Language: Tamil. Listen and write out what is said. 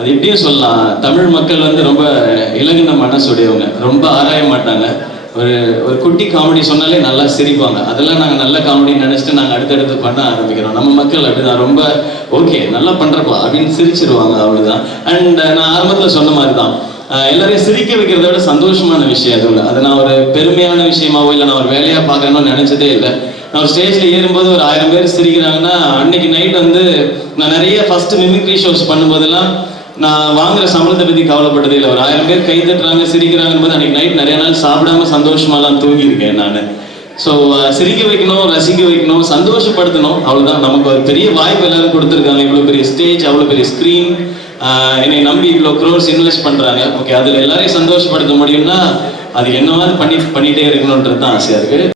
அது எப்படியும் சொல்லலாம். தமிழ் மக்கள் வந்து ரொம்ப இலகுன மனசுடையவங்க. ரொம்ப ஆராய மாட்டாங்க. ஒரு ஒரு குட்டி காமெடி சொன்னாலே நல்லா சிரிப்பாங்க. அதெல்லாம் நாங்கள் நல்ல காமெடி நினச்சிட்டு நாங்கள் அடுத்தடுத்து பண்ண ஆரம்பிக்கிறோம். நம்ம மக்கள் அப்படிதான். ரொம்ப ஓகே நல்லா பண்ணுறப்பா அப்படின்னு சிரிச்சிருவாங்க அவ்வளோதான் அண்ட் நான் ஆரம்பத்தில் சொன்ன மாதிரி தான் எல்லாரையும் சிரிக்க வைக்கிறத விட சந்தோஷமான விஷயம் அது இல்லை அதை நான் ஒரு பெருமையான விஷயமாவோ இல்லை நான் ஒரு வேலையாக பார்க்கணும்னு நினச்சதே இல்லை. நான் ஒரு ஸ்டேஜில் ஏறும்போது ஒரு ஆயிரம் பேர் சிரிக்கிறாங்கன்னா அன்னைக்கு நைட் வந்து நான் நிறைய ஃபர்ஸ்ட் மிமிக்ரி ஷோஸ் பண்ணும்போதெல்லாம் நான் வாங்குற சம்பளத்தை பற்றி கவலைப்பட்டதே இல்லை. ஒரு ஆயிரம் பேர் கை தட்டுறாங்க சிரிக்கிறாங்க போது அன்னைக்கு நைட் நிறைய நாள் சாப்பிடாம சந்தோஷமாலாம் தூங்கியிருக்கேன் நான். ஸோ சிரிக்க வைக்கணும் ரசிக்க வைக்கணும் சந்தோஷப்படுத்தணும் அவ்வளோதான் நமக்கு ஒரு பெரிய வாய்ப்பு எல்லாரும் கொடுத்துருக்காங்க. இவ்வளோ பெரிய ஸ்டேஜ் அவ்வளோ பெரிய ஸ்க்ரீன் என்னை நம்பி இவ்வளோ க்ரோர்ஸ் இன்வெஸ்ட் பண்ணுறாங்க ஓகே அதில் எல்லாரையும் சந்தோஷப்படுத்த முடியும்னா அது என்னவாது பண்ணி பண்ணிகிட்டே இருக்கணுன்றது தான் ஆசையாக இருக்குது